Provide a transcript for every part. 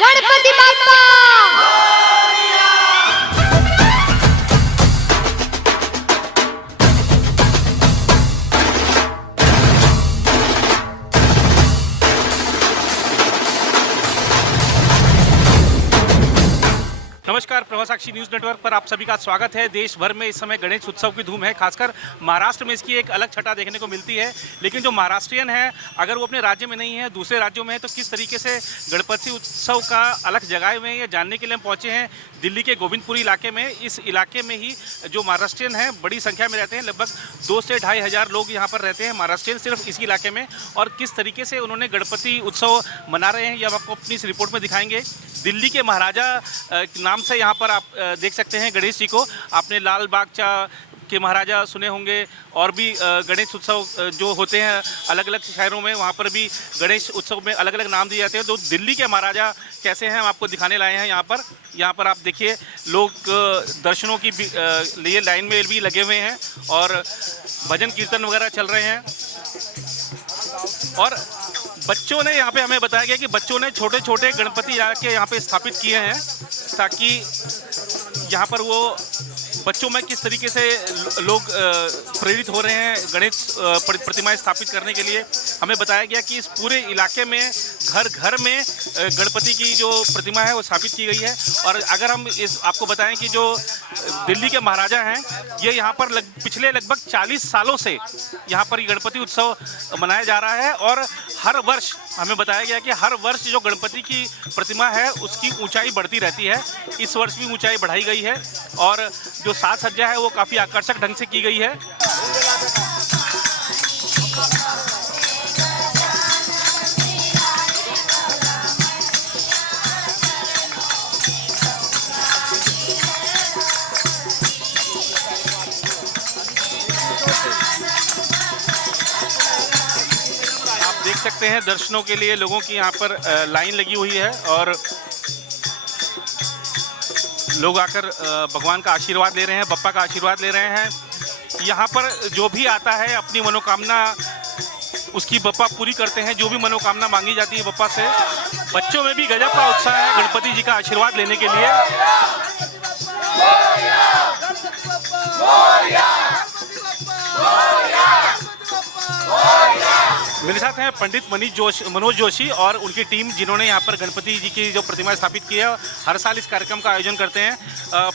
गणपति बाप्पा। नमस्कार, Prabhasakshi news network पर आप सभी का स्वागत है। देश भर में इस समय गणेश उत्सव की धूम है। खासकर महाराष्ट्र में इसकी एक अलग छटा देखने को मिलती है। लेकिन जो महाराष्ट्रियन है, अगर वो अपने राज्य में नहीं है, दूसरे राज्यों में है, तो किस तरीके से गणपति उत्सव का अलग जगह में ये जानने के लिए हम पहुँचे हैं दिल्ली के गोविंदपुरी इलाके में। इस इलाके में ही जो महाराष्ट्रियन हैं बड़ी संख्या में रहते हैं, लगभग 2 से 2.5 हज़ार लोग यहाँ पर रहते हैं महाराष्ट्रियन सिर्फ इसी इलाके में। और किस तरीके से उन्होंने गणपति उत्सव मना रहे हैं ये हम आपको अपनी इस रिपोर्ट में दिखाएंगे। दिल्ली के महाराजा नाम से यहाँ पर आप देख सकते हैं गणेश जी को। आपने लाल बाग के महाराजा सुने होंगे, और भी गणेश उत्सव जो होते हैं अलग अलग शहरों में, वहाँ पर भी गणेश उत्सव में अलग अलग नाम दिए जाते हैं। तो दिल्ली के महाराजा कैसे हैं हम आपको दिखाने लाए हैं यहाँ पर आप देखिए, लोग दर्शनों की लिए लाइन में भी लगे हुए हैं और भजन कीर्तन वगैरह चल रहे हैं। और बच्चों ने यहाँ पे हमें बताया गया कि बच्चों ने छोटे छोटे गणपति जाके यहाँ पे स्थापित किए हैं, ताकि यहाँ पर वो बच्चों में किस तरीके से लोग प्रेरित हो रहे हैं गणेश प्रतिमाएं स्थापित करने के लिए। हमें बताया गया कि इस पूरे इलाके में घर घर में गणपति की जो प्रतिमा है वो स्थापित की गई है। और अगर हम आपको बताएं कि जो दिल्ली के महाराजा हैं, ये यहाँ पर पिछले लगभग 40 सालों से यहाँ पर गणपति उत्सव मनाया जा रहा है। और हर वर्ष हमें बताया गया कि हर वर्ष जो गणपति की प्रतिमा है उसकी ऊंचाई बढ़ती रहती है। इस वर्ष भी ऊंचाई बढ़ाई गई है और जो साज सज्जा है वो काफ़ी आकर्षक ढंग से की गई है। देख सकते हैं दर्शनों के लिए लोगों की यहाँ पर लाइन लगी हुई है और लोग आकर भगवान का आशीर्वाद ले रहे हैं, बप्पा का आशीर्वाद ले रहे हैं। यहाँ पर जो भी आता है अपनी मनोकामना उसकी बप्पा पूरी करते हैं, जो भी मनोकामना मांगी जाती है बप्पा से। बच्चों में भी गजब का उत्साह है गणपति जी का आशीर्वाद लेने के लिए। मेरे साथ हैं पंडित मनोज जोशी और उनकी टीम, जिन्होंने यहाँ पर गणपति जी की जो प्रतिमा स्थापित की है, हर साल इस कार्यक्रम का आयोजन करते हैं।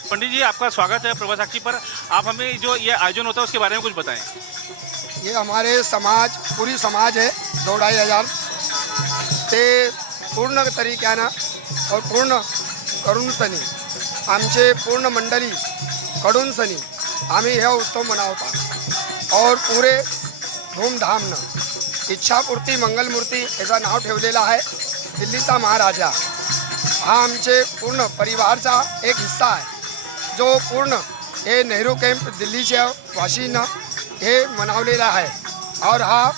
पंडित जी, आपका स्वागत है प्रभासाक्षी पर। आप हमें जो ये आयोजन होता है उसके बारे में कुछ बताएं। ये हमारे समाज, पूरी समाज है 2-2.5 हज़ार ते पूर्ण तरीक्यानं और पूर्ण करुणसनी आमचे पूर्ण मंडळी कडून सनी आम्ही हे उत्सव मनावतात और पूरे धूमधामनं इच्छापूर्ती मंगलमूर्ती याचं नाव ठेवलेलं आहे। दिल्लीचा महाराजा हा आमचे पूर्ण परिवारचा एक हिस्सा आहे, जो पूर्ण हे नेहरू कॅम्प दिल्लीच्या वाशीनं हे मनवलेला आहे और हा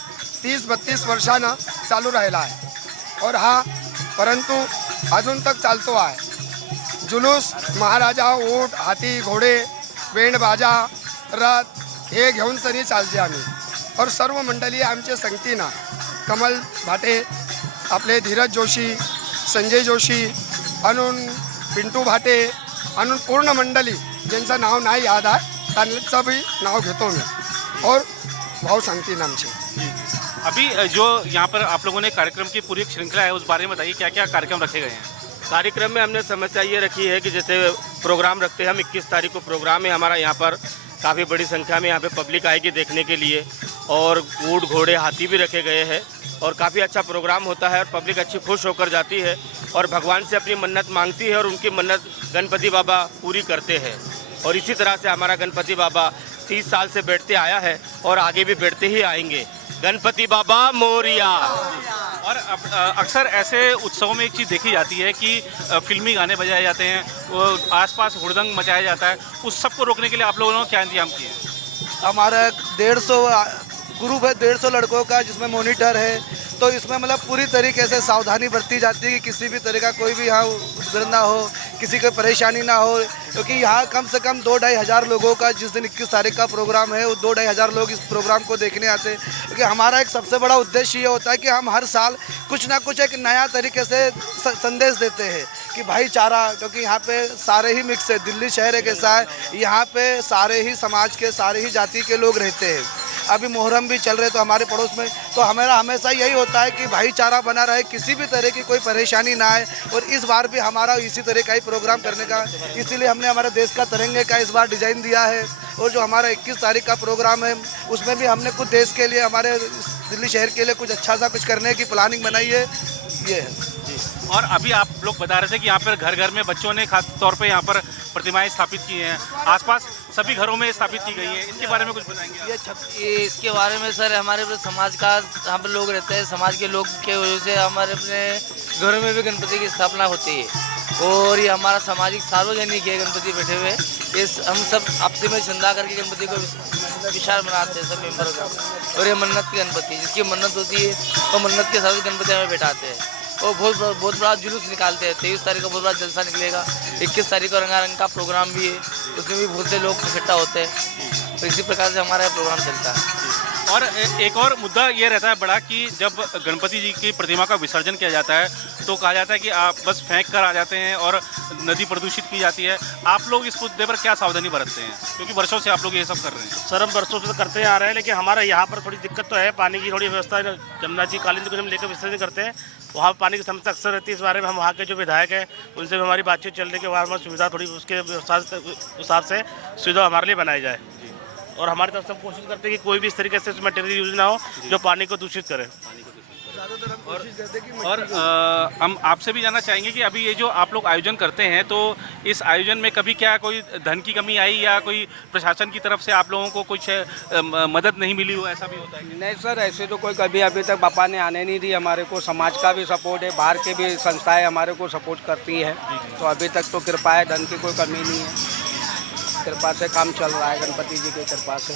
30-32 वर्षानं चालू राहिला आहे और हा परंतु अजून तक चालतो आहे। जुलूस महाराजा ऊंट, हाती, घोडे, बेंड बाजा, रथ हे घेऊन सनी चालते आम्ही और सर्व मंडळी आमच्या संगतीनं कमल भाटे, आपले धीरज जोशी, संजय जोशी, अनून पिंटू भाटे, अनून पूर्ण मंडळी ज्यांचं नाव नाही याद आहे त्यांचं भी नाव घेतो मी और भाव सांगतीन आमचे। अभी जो यहाँ पर आप लोगों ने कार्यक्रम की पूरी श्रृंखला है उस बारे में बताइए, क्या क्या कार्यक्रम रखे गए हैं? कार्यक्रम में हमने समस्या ये रखी है कि जैसे प्रोग्राम रखते हैं हम, 21 तारीख को प्रोग्राम है हमारा। यहाँ पर काफ़ी बड़ी संख्या में यहाँ पे पब्लिक आएगी देखने के लिए और ऊँट, घोड़े, हाथी भी रखे गए हैं और काफ़ी अच्छा प्रोग्राम होता है और पब्लिक अच्छी खुश होकर जाती है और भगवान से अपनी मन्नत मांगती है और उनकी मन्नत गणपति बाबा पूरी करते हैं। और इसी तरह से हमारा गणपति बाबा 30 साल से बैठते आया है और आगे भी बैठते ही आएंगे। गणपति बाबा मोरिया। और अक्सर ऐसे उत्सवों में एक चीज़ देखी जाती है कि फिल्मी गाने बजाए जाते हैं, वो आसपास हुड़दंग मचाया जाता है। उस सब को रोकने के लिए आप लोगों ने क्या इंतजाम किए हैं? हमारा 150 ग्रुप है, 150 लड़कों का, जिसमें मॉनिटर है। तो इसमें मतलब पूरी तरीके से सावधानी बरती जाती है कि किसी भी तरह का कोई भी यहाँ उद्घटना हो, किसी को परेशानी ना हो, क्योंकि यहाँ कम से कम 2-2.5 हज़ार लोगों का जिस दिन 21 तारीख का प्रोग्राम है, वो 2-2.5 हज़ार लोग इस प्रोग्राम को देखने आते हैं। क्योंकि हमारा एक सबसे बड़ा उद्देश्य ये होता है कि हम हर साल कुछ ना कुछ एक नया तरीके से संदेश देते हैं कि भाईचारा, क्योंकि यहाँ पे सारे ही मिक्स है। दिल्ली शहर एक ऐसा है, यहाँ पे सारे ही समाज के, सारे ही जाति के लोग रहते हैं। अभी मुहर्रम भी चल रहे तो हमारे पड़ोस में, तो हमारा हमेशा यही होता है कि भाईचारा बना रहे, किसी भी तरह की कोई परेशानी ना आए। और इस बार भी हमारा इसी तरह का ही प्रोग्राम करने का, इसीलिए हमने हमारे देश का तिरंगे का इस बार डिज़ाइन दिया है। और जो हमारा 21 तारीख का प्रोग्राम है, उसमें भी हमने कुछ देश के लिए, हमारे दिल्ली शहर के लिए कुछ अच्छा सा कुछ करने की प्लानिंग बनाई है, ये है। और अभी आप लोग बता रहे थे कि यहाँ पर घर घर में बच्चों ने खास तौर पे यहाँ पर प्रतिमाएं स्थापित की हैं, आसपास सभी घरों में स्थापित की गई हैं, इसके बारे में कुछ बताएंगे आप? ये इसके बारे में सर, हमारे अपने समाज का, यहाँ पर लोग रहते हैं, समाज के लोग के वजह से हमारे अपने घरों में भी गणपति की स्थापना होती है। और ये हमारा सामाजिक सार्वजनिक है गणपति बैठे हुए। ये हम सब आपसी में चंदा करके गणपति को विशाल बनाते हैं सब मेम्बरों का। और ये मन्नत की गणपति, जिसकी मन्नत होती है वो मन्नत के साथ गणपति हमें बैठाते हैं। और बहुत बड़ा जुलूस निकालते हैं। 23 तारीख को बहुत बड़ा जलसा निकलेगा। 21 तारीख को रंगारंग का प्रोग्राम भी है, उसमें भी बहुत से लोग इकट्ठा होते हैं। तो इसी प्रकार से हमारा प्रोग्राम चलता है। और एक और मुद्दा ये रहता है बड़ा कि जब गणपति जी की प्रतिमा का विसर्जन किया जाता है तो कहा जाता है कि आप बस फेंक कर आ जाते हैं और नदी प्रदूषित की जाती है। आप लोग इस मुद्दे पर क्या सावधानी बरतते हैं, क्योंकि वर्षों से आप लोग ये सब कर रहे हैं? सर हम वर्षों से करते आ रहे हैं, लेकिन हमारे यहाँ पर थोड़ी दिक्कत तो है। पानी की थोड़ी व्यवस्था, जमुना जी कालीन जी को हम लेकर विसर्जन करते हैं, वहाँ पानी की समस्या अक्सर रहती है। इस बारे में हम वहाँ के जो विधायक हैं उनसे भी हमारी बातचीत चल रही है कि वहाँ सुविधा थोड़ी उसके हिसाब से सुविधा हमारे लिए बनाई जाए। और हमारी तरफ से हम कोशिश करते हैं कि कोई भी इस तरीके से मटेरियल यूज ना हो जो पानी को दूषित करे। और हम आपसे भी जानना चाहेंगे कि अभी ये जो आप लोग आयोजन करते हैं, तो इस आयोजन में कभी क्या कोई धन की कमी आई या कोई प्रशासन की तरफ से आप लोगों को कुछ मदद नहीं मिली हो, ऐसा भी होता है? नहीं सर, ऐसे तो कोई कभी अभी तक पापा ने आने नहीं दी। हमारे को समाज का भी सपोर्ट है, बाहर के भी संस्थाएं हमारे को सपोर्ट करती है। तो अभी तक तो कृपा है, धन की कोई कमी नहीं है। कृपा से काम चल रहा है, गणपति जी की कृपा से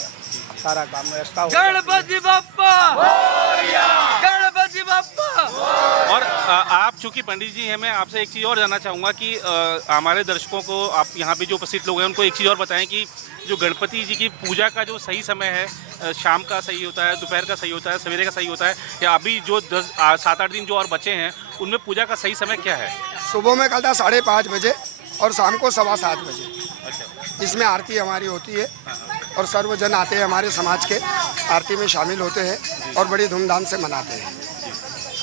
सारा काम व्यवस्था हो। गणपति बप्पा, गणपति बप्पा। और आप चूंकि पंडित जी हैं, मैं आपसे एक चीज़ और जानना चाहूँगा कि हमारे दर्शकों को, आप यहाँ पे जो उपस्थित लोग हैं उनको एक चीज़ और बताएं कि जो गणपति जी की पूजा का जो सही समय है, शाम का सही होता है, दोपहर का सही होता है, सवेरे का सही होता है, या अभी जो 7-8 दिन जो और बचे हैं उनमें पूजा का सही समय क्या है? सुबह में कल था 5:30 बजे और शाम को 7:15 बजे। इसमें आरती हमारी होती है और सर्वजन आते हैं हमारे समाज के, आरती में शामिल होते हैं और बड़ी धूमधाम से मनाते हैं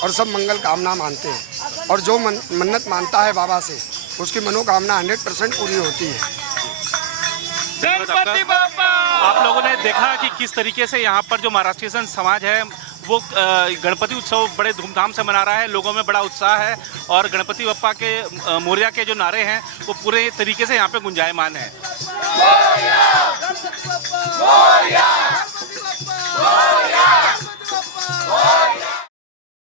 और सब मंगल कामना मानते हैं। और जो मन्नत मानता है बाबा से, उसकी मनोकामना 100% पूरी होती है। गणपति बाप्पा! आप लोगों ने देखा कि किस तरीके से यहाँ पर जो महाराष्ट्रीयन समाज है वो गणपति उत्सव बड़े धूमधाम से मना रहा है। लोगों में बड़ा उत्साह है और गणपति बप्पा के मोरया के जो नारे हैं वो पूरे तरीके से यहाँ पे गुंजायमान हैं।